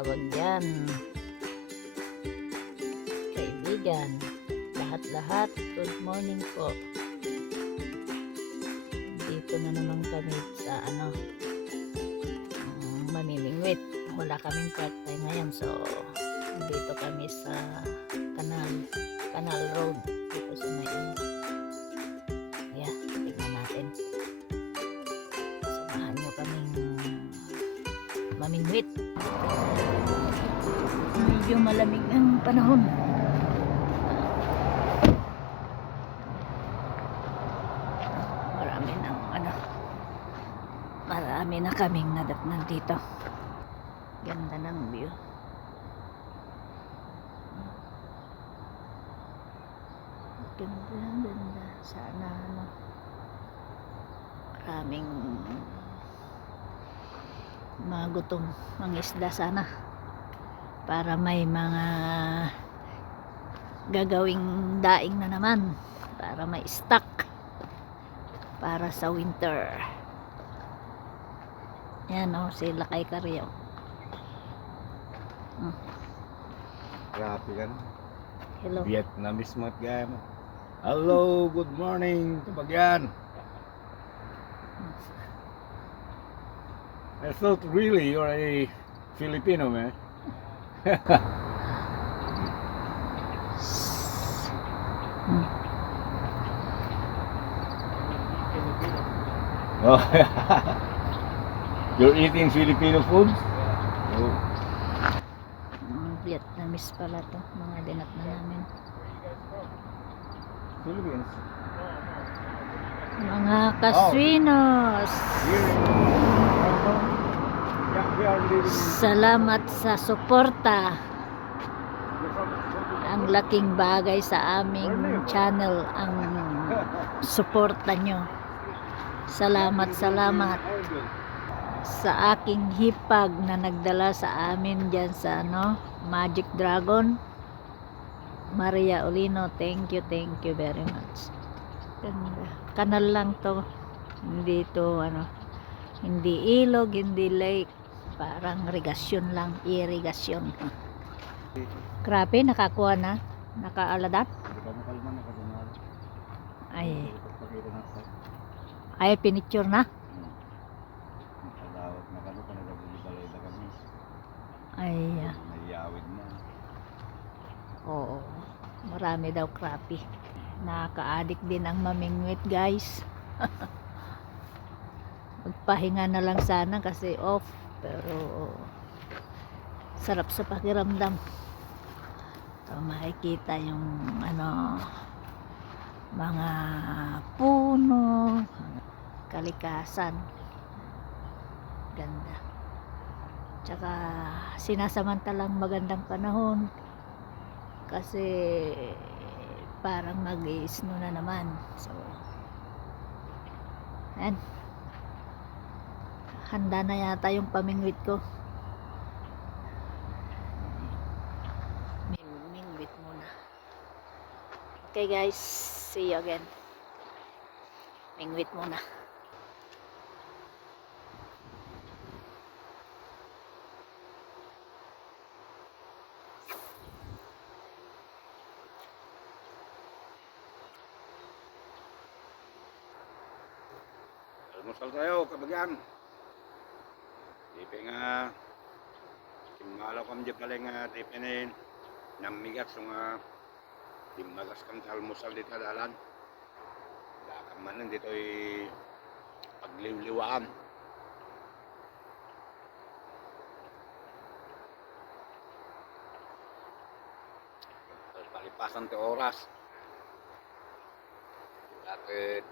kabagyan, kaibigan, lahat-lahat, good morning po. Dito na naman kami sa mamimingwit. Wala kaming part-time ngayon, so dito kami sa Canal Road dito sa may tingnan natin. Samahan nyo kaming mamingwit. Medyo malamig ang panahon. Marami na kaming nadatnan dito. Ganda ng view. Ganda. Sana maraming magutom mga isda sana. Para may mga gagawing daing na naman. Para may stock. Para sa winter. Yan sila kay Karyo. Grabe kan. Hello. Vietnamese mat game. Hello, good morning, kabagyan. I thought really you're a Filipino, man. Oh. You're eating Filipino food? Oh. Vietnamese pala to, mga dinat na namin. Philippines. Mga kaswinos. Salamat sa suporta. Ang laking bagay sa aming channel ang suporta nyo. Salamat sa aking hipag na nagdala sa amin dyan sa Magic Dragon. Maria Olino, thank you very much. Ganda. Kanal lang to, hindi to hindi ilog, hindi lake, parang irigasyon lang, irigasyon. Grabe, nakakuha na, nakaaladat. Ay pinicture na. Ay, oo, marami daw crappie. Nakaka-addict din ang mamingwit, guys. Magpahinga na lang sana kasi off, pero sarap sa pakiramdam. So, makikita yung mga puno, kalikasan, ganda. Tsaka sinasamantalang magandang panahon kasi parang mag-i-snow na naman. So and handa na yata yung pamingwit ko. Mingwit muna. Okay guys, see you again. Mingwit muna. Almusal tayo, kabagyan. Dipe nga timalaw kam di pala nga dipe na namigat so nga timagas kam sa almusal dito dalan. Dakam man dito ay pagliwliwaan. Palipasan te oras. Bakit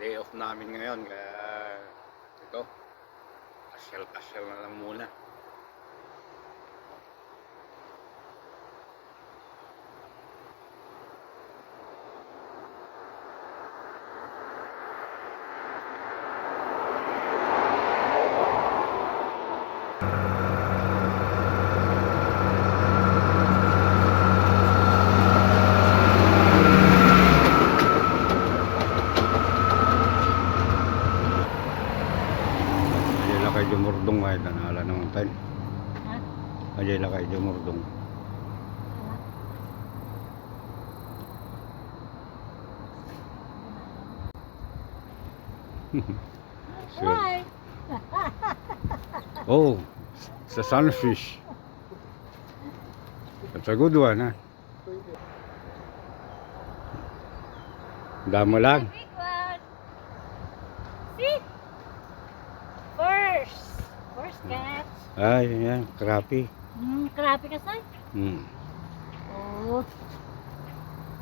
day off namin ngayon kaya ito kasyal na lang muna. Jumurdong ay tanala ng time. Ha? Aja lah kayak jemur dong. Why? Oh, it's a sunfish. That's a good one, huh? Damo lang. Big one. See? First catch. Ay, yan, crappie. Crappie ka say? Oh.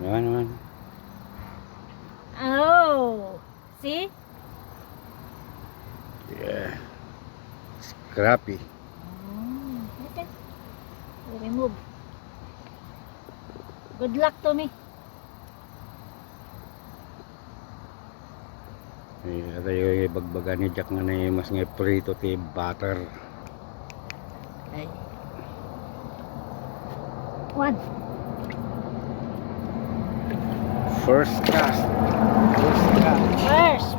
Yan naman. Oh. See? Yeah. It's crappie. Okay. Remove. Good luck to me. Ada yung bagbagan ni Jack nga na mas nga prito ti butter. Okay. One. First cast. First.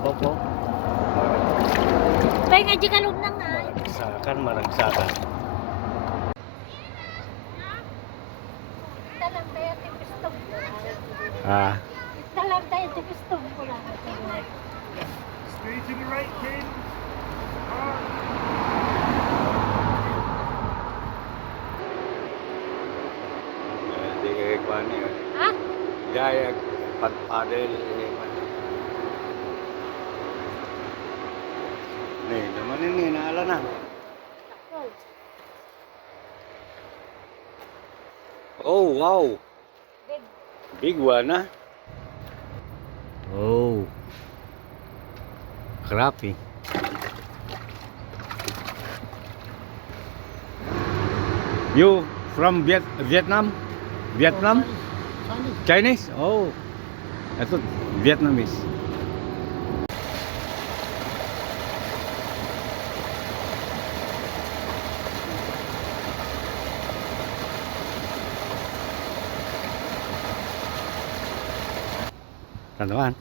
Opo. Pay nga di ka loob nang ay. Maragsakan. Talang tayo ti pistong ko. Ah, Talang tayo ti pistong ko lang. Stay to the right, kid. di kay kuan ni. Ha? Gaya padel. Nih, naman ini naala na. Oh, wow. Big. Big one, ah. Oh. Crappie. You from Vietnam? Vietnam? Chinese? Oh. I thought Vietnamese. Tanaman.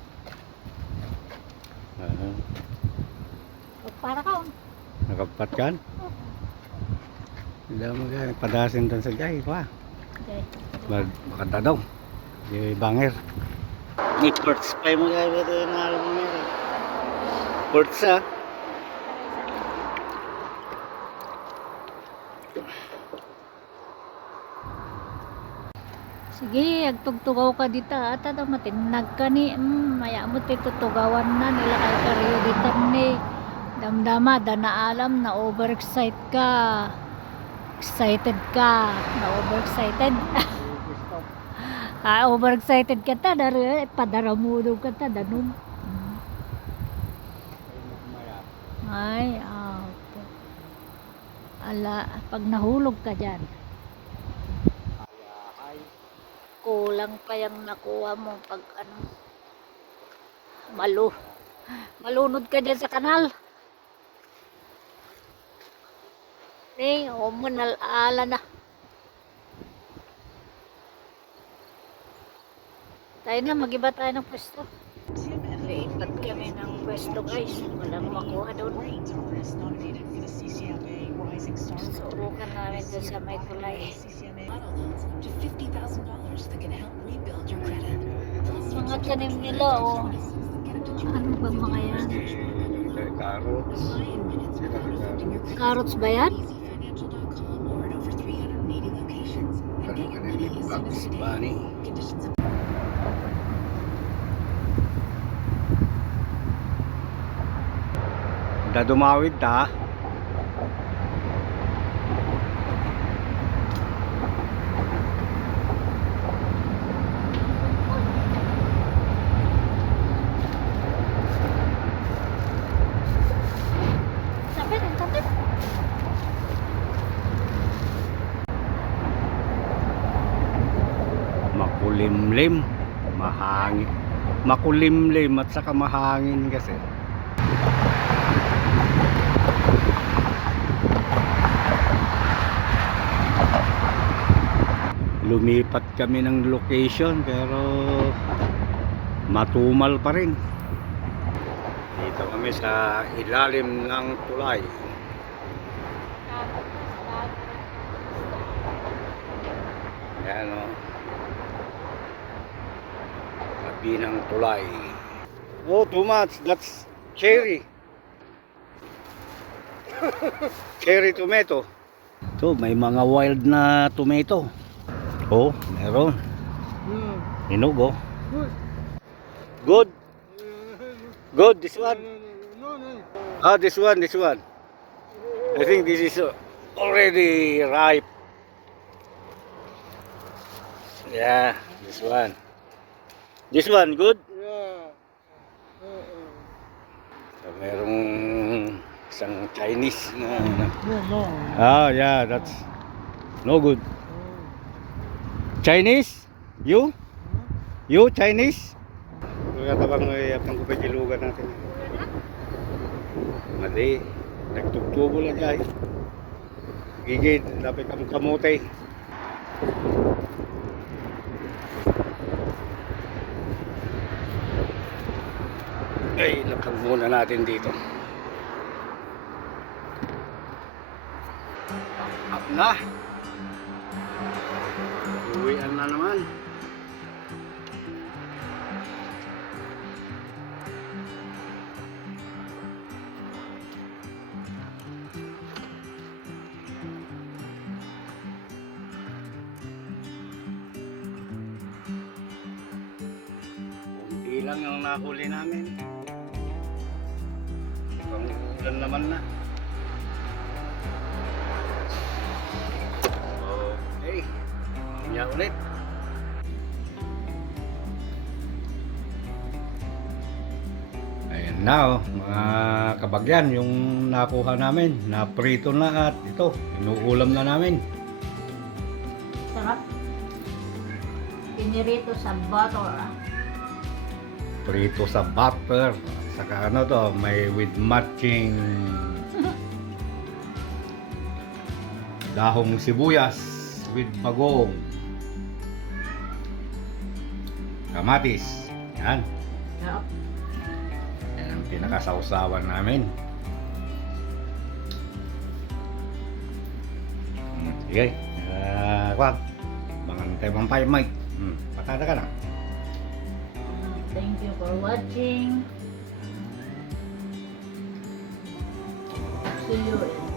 Para ka. Nakapat kan? Hindi mo kaya padasin doon sa jay pa. Okay. Makanta daw. Di banger. Ni perts pa mo kaya ito na alam mo yan. Perts ah. Sige, agtugtugaw ka dito. Ata daw matinag ka ni. Maya mo titutugawan na nila kay kariyo dito ni. Damdama, na alam na overexcited ka. Excited ka. Na overexcited. Overexcited ka ta. Padaramudo ka ta. Danom. Ay, okay. Ala, pag nahulog ka dyan. Kulang pa yung nakuha mo pag malunod ka dyan sa kanal. Ala na. Tayo na, mag-iba tayo ng pwesto. Lipat kami ng pwesto guys. Walang makuha doon. Surukan namin doon sa may tulay. Mga tanim nila oh. Ano ba mga yan? Carrots. Carrots ba yan? Bugs Bunny. Dumawid ta. Tapit. Makulimlim, mahangin. Makulimlim at saka mahangin kasi. Lumipat kami ng location pero matumal pa rin. Dito kami sa ilalim ng tulay. Ayan o. Tabi ng tulay. Oh, too much. That's cherry. Cherry tomato. Ito, may mga wild na tomato. Oh, meron. Hinog oh. Good. Good, this one. Ah, this one. I think this is already ripe. Yeah, this one. This one, good? So, merong isang Chinese na... Ah, yeah, that's no good. Chinese? You? You, Chinese? Kaya tabang apang kupagilugan natin. Mali, nagtugtubo lang dyan. Gigid, dapat kami kamote. Ay, lakad muna natin dito. Up na. Uwian na naman. Kunti lang ang nahuli namin. Pang-ulan naman na. Okay. Mamaya ulit. Ayan na oh, mga kabagyan, yung nakuha namin, naprito na at ito, inuulam na namin. Sarap. Pinirito sa butter. Prito sa butter. Saka ano to, may with matching dahong sibuyas with bagong. Kamatis. Yan. Sarap. Yan ang pinakasawsawan namin. Sige. Kwag. Mangantay mampay, Mike. Patada ka na. Thank you for watching. See you in